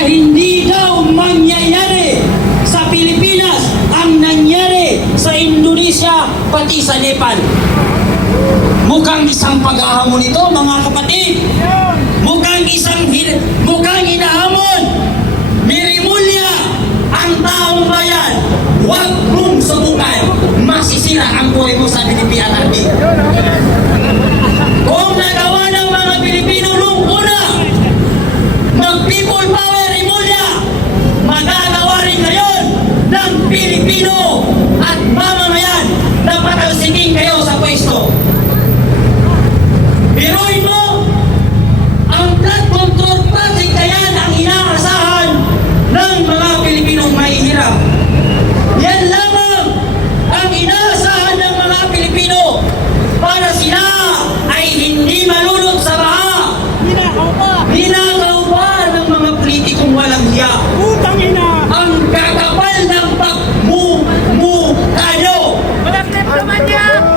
Hindi daw mangyayari sa Pilipinas ang nangyari sa Indonesia pati sa Nepal. Mukhang isang pag-ahamon ito, mga kapatid. Mukhang inahamon ni Rimulya ang taong bayan. Huwag mong subukan, masisira ang buhay mo sa PNP. Kung nagawa ng mga Pilipino noong una mag-people power Rimulya, magagawa rin ngayon ng Pilipino at mamamayan na patalsikin kayo sa pwesto. Biruin mo, ang flood control project na yan ang inaasahan ng mga Pilipinong mahihirap. Yan lamang ang inaasahan ng mga Pilipino para sila ay hindi malulot sa baha. Ninakaw pa ng mga politikong walang hiya. Utang ina! Ang kakapal ng pagmumukha.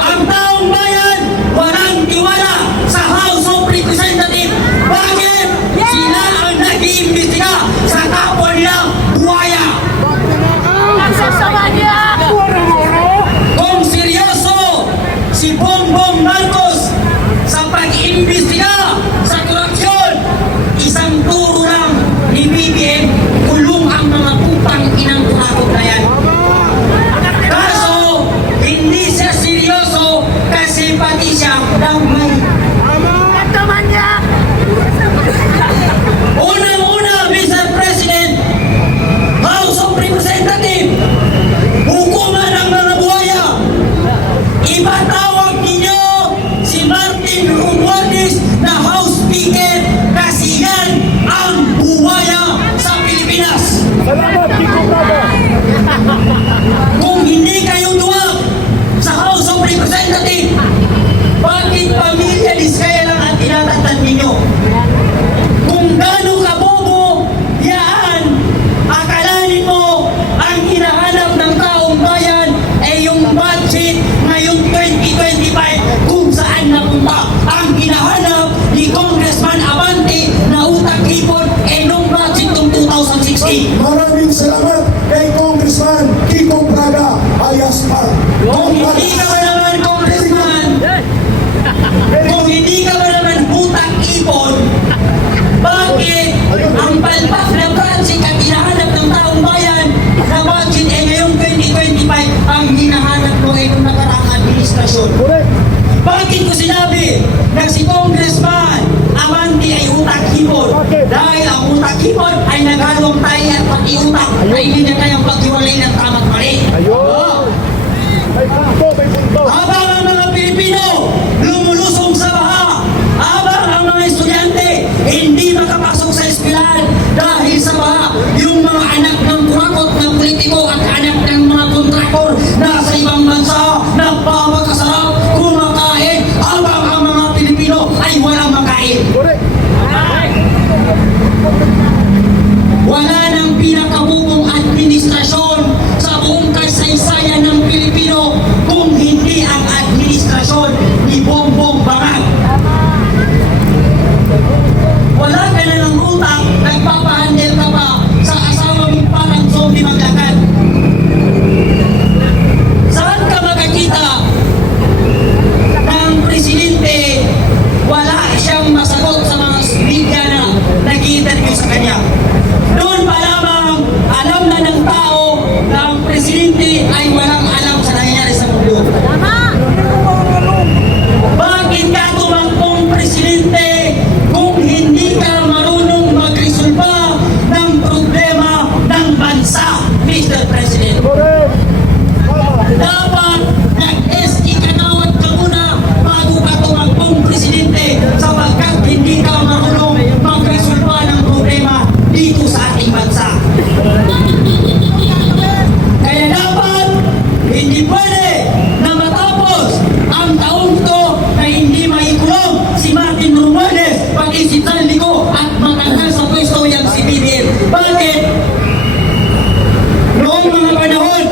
Ang taong bayan walang tiwala sa House of Representatives. Bakit? Sila ang nag-iimbestiga sa kapwa nilang buhaya. Kung seryoso si Bongbong Marcos sa pag-imbestiga sa korupsyon, isang turo lang ni BBM, kulong ang mga pupang inang kurakot na yan. Kaso, hindi siya seryoso kasi pati siya damay. Unang-una, Mr. President, House of Representatives, hukuman ang mga buhaya. Ipatawag ninyo si Martin Romualdez na House Speaker kasi yan ang buhaya sa Pilipinas. Salamat, Kiko Bravo! Kung hindi kayo duwag sa House of Representatives, bakit pamilya Diskaya lang ang tinatatag ninyo? Kung gano'ng kabobo, yan, akalanin mo ang hinahanap ng taong bayan ay yung budget ngayong 2025 kung saan napunta. Ang hinahanap ni Congressman Abante na utak-ipon ay nung budget ng 2016. Maraming salamat kay Congressman Kiko Braga alias Par. Kung hindi ka ba naman Congressman, kung hindi ka ba naman utak-ipon, bakit ang palpak na project ang hinahanap ng taong bayan na budget ay ngayong 2025 ang hinahanap mo ay nung nakaraang administrasyon? Bakit ko sinabi na si Congressman Abante ay utak-ipon? Dahil ang utak-ipon ay naghalong tayo at pati utak ay hindi na kayang paghiwalay ng tama't mali. Ayun! May punto, may punto! Habang ang mga Pilipino lumulusong sa baha, habang ang mga estudyante hindi makapasok sa eskwelahan dahil sa baha, yung mga anak ng kurakot ng politiko at anak ng mga kontraktor na sa ibang bansa nagpapakasarap kumakain habang ang mga Pilipino ay walang makain. Correct! Wala nang pinakabubong administrasyon sa buong kasaysayan ng Pilipino kung hindi ang administrasyon ni Bongbong Bangag. Wala ka na ng utang, nagpapahandle ka pa sa asawa mong parang zombie maglakad. Saan ka makakita ng presidente wala siyang masagot sa mga media na nag-i-interview sa kanya? Doon pa lamang alam na ng tao na ang presidente ay walang alam sa nangyayari sa mundo. Bakit ka tumakbong presidente kung hindi ka marunong magresolba ng problema ng bansa, Mr. President? Correct! Dapat nag-SE kanawat ka muna bago ka tumakbong presidente sapagkat hindi ka marunong magresolba ng problema dito sa ating bansa. Kaya dapat hindi pwede na matapos ang taong to na hindi maikulong si Martin Romualdez pati si Tanlico at matanggal sa pwesto yung si BBM. Bakit? Noong mga panahon,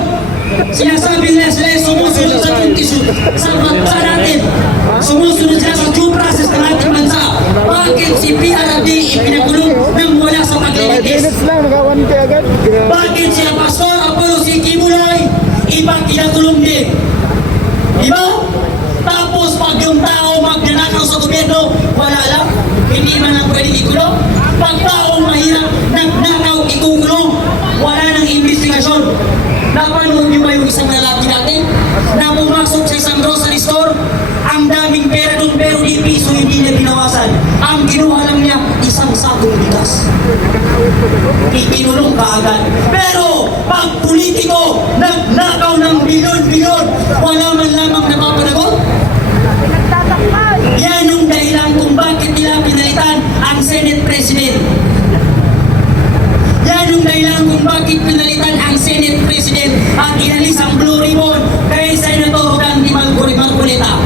sinasabi nila sila ay sumusunod sa bansa natin. Sumusunod sila sa due process ng ating bansa. Bakit si PRD ipinakulong nang wala sa paglilitis? lang, nag-1K agad. Grabe. Bakit sila Pastor Apollo si Kibuloy, ibang kinatulong din? Diba? Tapos pag yung tao magnanakaw sa gobyerno, wala lang, hindi man lang pwedeng ikulong. Pag taong mahirap, nagnakaw, ikukulong, wala nang investigasyon. Napanood niyo ba yung isang lalaki natin na pumasok sa isang grocery store? Ang daming pera doon pero di piso hindi niya binawasan. Ang kinuha lang niya, isang sakong bigas. Ikinulong kaagad. Pero pag politiko nagnakaw ng bilyon-bilyon, wala man lamang napapanagot. Yan yung dahilan kung bakit nila pinalitan ang Senate President. Yan yung dahilan kung bakit pinalitan ang Senate President at inalis ang Blue Ribbon kay Senator Dante Marcoleta.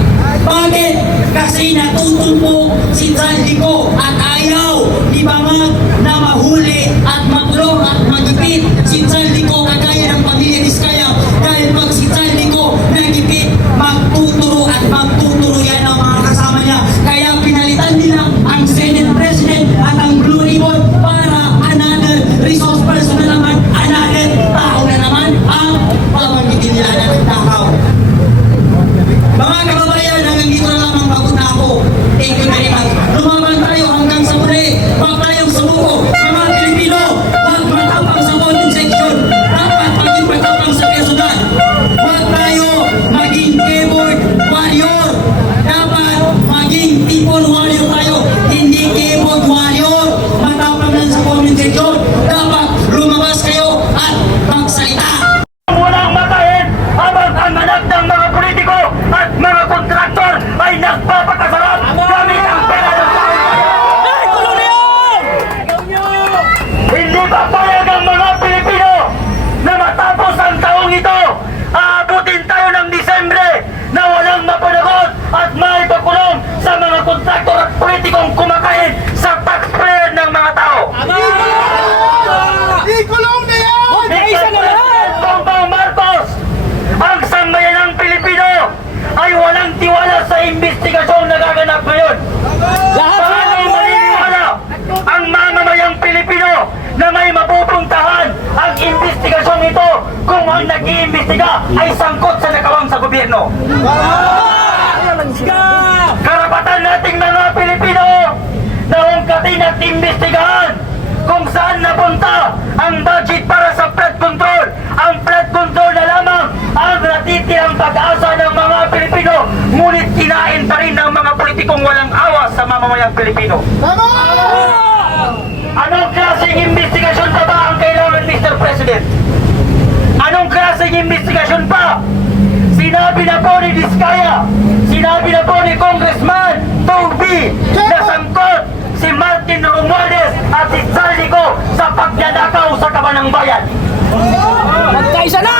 Bakit? Kasi natutumpo si Zaldico at ayaw ni Bangag na mahuli at makulong at magipit si Zaldico kagaya ng pamilya Diskaya. Dahil pag si Zaldico nagipit, magtuturo at magtuturo yan ang mga kasama niya. Kaya pinalitan nila ang Senate President at ang Blue Ribbon para another resource person na naman, another tao na naman ang pamanggitin nila na nagtakaw. Mga kababayan, hanggang dito na lamang pagod na ako. Thank you very much. Lumaban tayo hanggang sa muli. Huwag tayong sumuko. Mga Pilipino, huwag matapang sa voting section. Dapat maging matapang sa personal. Huwag tayo maging keyboard warrior. Dapat maging people warrior tayo. Hindi keyboard warrior. Matapang lang sa voting section. Dapat lumabas kayo at magsalita. Walang matahin habang ang anak ng mga politiko at mga kontraktor ay nagpapakasarap gamit ang pera ng Hindi ba payag ang mga Pilipino na matapos ang taong ito, aabutin tayo ng Disyembre na walang mapanagot at maipakulong sa mga kontraktor at politikong kumakain sa taxpayer ng mga tao? Ikulong na yan! President Bongbong Marcos, ang sambayanang Pilipino ay walang tiwala sa investigasyong nagaganap ngayon. Paano maniniwala ang mamamayang Pilipino na may mapupuntahan ang investigasyong ito kung ang nag-iimbestiga ay sangkot sa nakawang sa gobyerno? Karapatan nating mga Pilipino na ungkatin at imbestigahan kung saan napunta ang budget para sa flood control. Ang flood control na lamang ang natitirang pag-asa ng mga Pilipino, ngunit kinain pa rin ng mga politikong walang awa sa mamamayang Pilipino. Anong klaseng investigasyon pa ba ang kailangan, Mr. President? Anong klaseng investigasyon pa? Sinabi na po ni Diskaya, sinabi na po ni Congressman Toby na sangkot si Martin Romualdez at si Zaldico sa pagnanakaw sa Kabanang Bayan. Magkaisa na!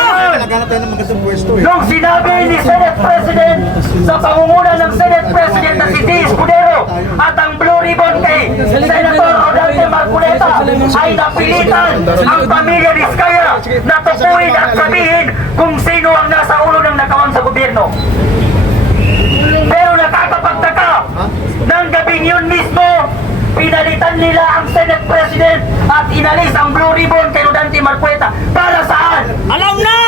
Nung sinabi ni Senate President sa pangunguna ng Senate President na si D. Escudero at ang Blue Ribbon kay Senator Rodante Marcoleta ay napilitan ang pamilya Diskaya na tupuin at sabihin kung sino ang nasa ulo ng nakawang sa gobyerno. Pero nakakapagtaka, ng gabing yun mismo, pinalitan nila ang Senate President at inalis ang Blue Ribbon kay Rodante Marcoleta. Para saan? Alam na!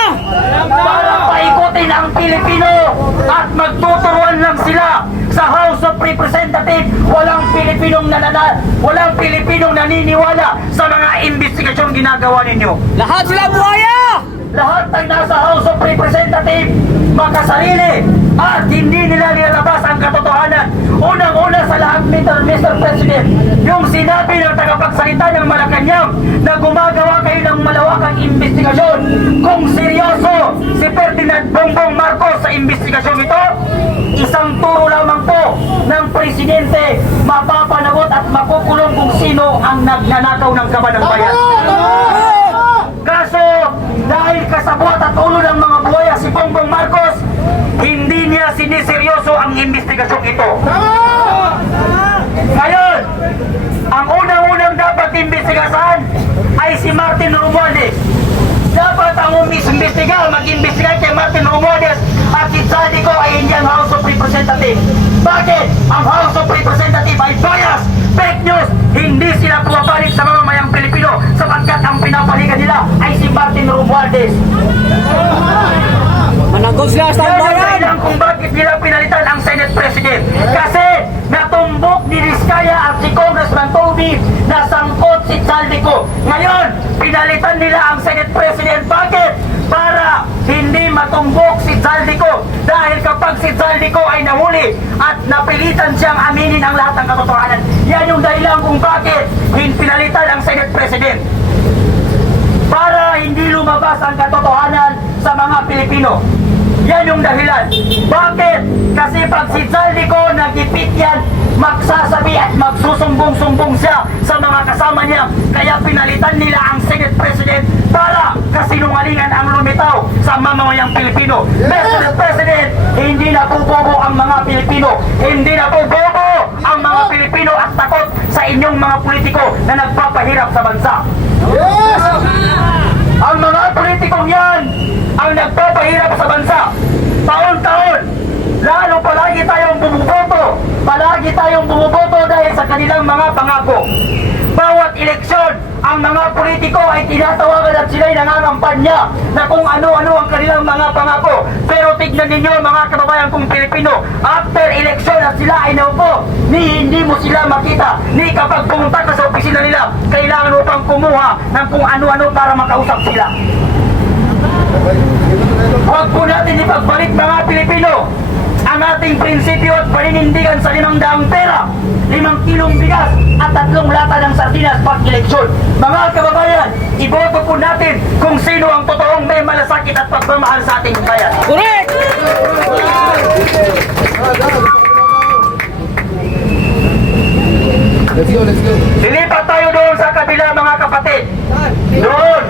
Para paikutin ang Pilipino at magtuturuan lang sila sa House of Representatives. Walang Pilipinong naniniwala sa mga investigasyong ginagawa ninyo. Lahat sila buhaya! Lahat ng nasa House of Representatives makasarili at hindi nila nilabas ang katotohanan. Unang-una sa lahat, Mr. President, yung sinabi ng tagapagsalita ng Malacanang na gumagawa kayo ng malawakang investigasyon. Kung seryoso si Ferdinand Bongbong Marcos sa investigasyong ito, isang turo lamang po ng Presidente, mapapanagot at makukulong kung sino ang nagnanakaw ng Kabanang Bayan. Kaso, dahil kasabwat at ulo ng mga buhaya si Bongbong Marcos, hindi niya siniseryoso ang investigasyong ito. Ngayon, ang unang-unang dapat imbestigasahan ay si Martin Romualdez. Dapat ang mag-imbestiga kay Martin Romualdez at si Zaldico ay hindi ang House of Representatives. Bakit? Ang House of Representatives ay bias, fake news, hindi sila pumapalik sa mamamayang Pilipino sapagkat ang pinapalikan nila ay si Martin Romualdez. Managos na sa Yan ang bayan! dahilan kung bakit nila pinalitan ang Senate President. Kasi natumbok ni Rizkaya at si Congressman Toby na sangkot si Zaldico. Ngayon, pinalitan nila ang Senate President. Bakit? Para hindi matumbok si Zaldico. Dahil kapag si Zaldico ay nahuli at napilitan siyang aminin ang lahat ng katotohanan, yan yung dahilan kung bakit pinalitan ang Senate President. Para hindi lumabas ang katotohanan sa mga Pilipino. Yan yung dahilan. Bakit? Kasi pag si Zaldico nagipit yan, magsasabi at magsusumbong-sumbong siya sa mga kasama niya. Kaya pinalitan nila ang Senate President para kasinungalingan ang lumitaw sa mamamayang Pilipino. Mr. President, hindi na po bobo ang mga Pilipino. Hindi na po bobo ang mga Pilipino at takot sa inyong mga politiko na nagpapahirap sa bansa. Yes! Ang mga politikong yan ang nagpapahirap sa bansa. Taon-taon, lalo palagi tayong bumuboto. Palagi tayong bumuboto dahil sa kanilang mga pangako. Bawat eleksyon, ang mga politiko ay tinatawagan at sila'y nangangampanya na kung ano-ano ang kanilang mga pangako. Pero tignan ninyo mga kababayan kong Pilipino, after eleksyon at sila ay naupo, hindi mo sila makita. Ni kapag pumunta ka sa opisina nila, kailangan mo pang kumuha ng kung ano-ano para makausap sila. Huwag po natin ipagbalik mga Pilipino ang ating prinsipyo at paninindigan sa 500 pera, 5 kilong bigas at 3 lata ng sardinas pag eleksyon. Mga kababayan, iboto po natin kung sino ang totoong may malasakit at pagmamahal sa ating bayan. Correct! Let's go, let's go. Lilipat tayo doon sa kabila mga kapatid. Doon